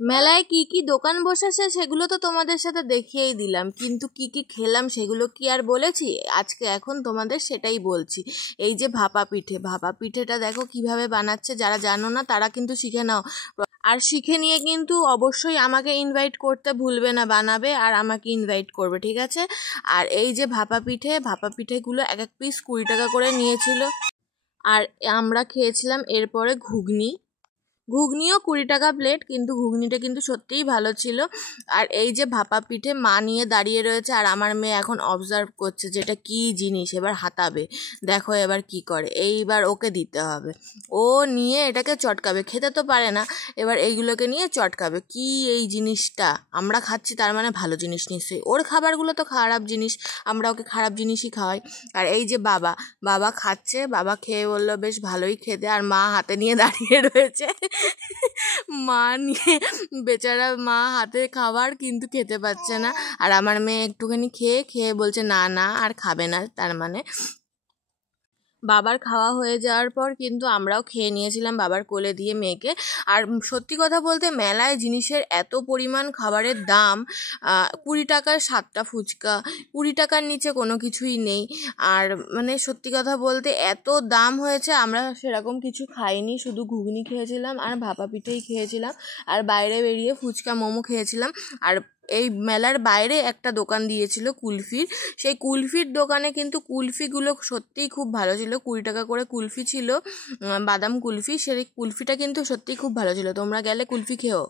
মেলায় কি কি দোকান বসেছে সেগুলো তো তোমাদের সাথে দেখিয়েই দিলাম, কিন্তু কি কি খেলাম সেগুলো কি আর বলেছি? আজকে এখন তোমাদের সেটাই বলছি। এই যে ভাপা পিঠে, ভাপা পিঠেটা দেখো কিভাবে বানাচ্ছে, যারা জানো না তারা কিন্তু শিখে নাও। আর শিখে নিয়ে কিন্তু অবশ্যই আমাকে ইনভাইট করতে ভুলবে না, বানাবে আর আমাকে ইনভাইট করবে, ঠিক আছে? আর এই যে ভাপা পিঠে, ভাপা পিঠেগুলো এক এক পিস 20 টাকা করে নিয়েছিল। আর আমরা খেয়েছিলাম এরপরে ঘুগনি, ঘুগনিও 20 টাকা প্লেট, কিন্তু ঘুগনিটা কিন্তু সত্যিই ভালো ছিল। আর এই যে ভাপা পিঠে মা নিয়ে দাঁড়িয়ে রয়েছে, আর আমার মেয়ে এখন অবজার্ভ করছে যে এটা কী জিনিস, এবার হাতাবে, দেখো এবার কি করে, এইবার ওকে দিতে হবে। ও নিয়ে এটাকে চটকাবে, খেতে তো পারে না, এবার এইগুলোকে নিয়ে চটকাবে। কি এই জিনিসটা আমরা খাচ্ছি, তার মানে ভালো জিনিস নিশ্চয়ই, ওর খাবারগুলো তো খারাপ জিনিস, আমরা ওকে খারাপ জিনিসই খাওয়াই। আর এই যে বাবা, বাবা খাচ্ছে, বাবা খেয়ে বললো বেশ ভালোই খেতে, আর মা হাতে নিয়ে দাঁড়িয়ে রয়েছে। মা নিয়ে, বেচারা মা হাতে খাবার কিন্তু খেতে পাচ্ছে না। আর আমার মেয়ে একটুখানি খেয়ে খেয়ে বলছে না না আর খাবে না, তার মানে বাবার খাওয়া হয়ে যাওয়ার পর কিন্তু আমরাও খেয়ে নিয়েছিলাম বাবার কোলে দিয়ে মেয়েকে। আর সত্যি কথা বলতে মেলায় জিনিসের এত পরিমাণ, খাবারের দাম, 20 টাকার 7টা ফুচকা, 20 টাকার নিচে কোনো কিছুই নেই। আর মানে সত্যি কথা বলতে এত দাম হয়েছে, আমরা সেরকম কিছু খাইনি, শুধু ঘুগনি খেয়েছিলাম আর ভাপা পিঠেই খেয়েছিলাম, আর বাইরে বেরিয়ে ফুচকা মোমো খেয়েছিলাম। আর এই মেলার বাইরে একটা দোকান দিয়েছিল কুলফির, সেই কুলফির দোকানে কিন্তু কুলফিগুলো সত্যিই খুব ভালো ছিল, 20 টাকা করে কুলফি ছিল, বাদাম কুলফি, সেই কুলফিটা কিন্তু সত্যিই খুব ভালো ছিল, তোমরা গেলে কুলফি খেও।